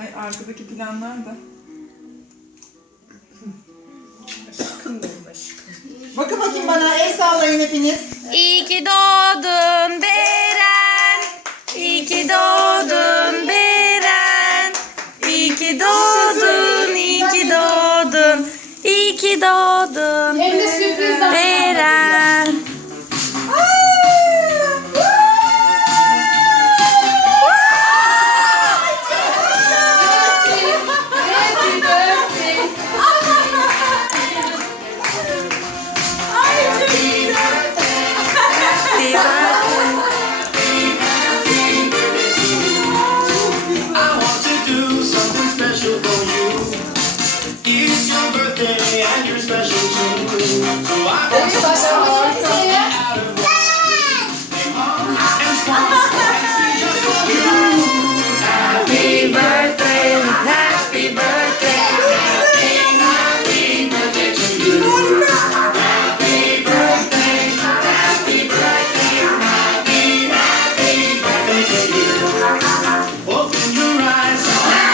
Ay arkadaki planlar da. Aşkım benim aşkım. Bakın bakayım bana el sallayın hepiniz. İyi ki doğdun Beren. İyi ki doğdun Beren. İyi ki doğdun, iyi ki doğdun. İyi ki doğdun. İyi doğdun. and you're special to me.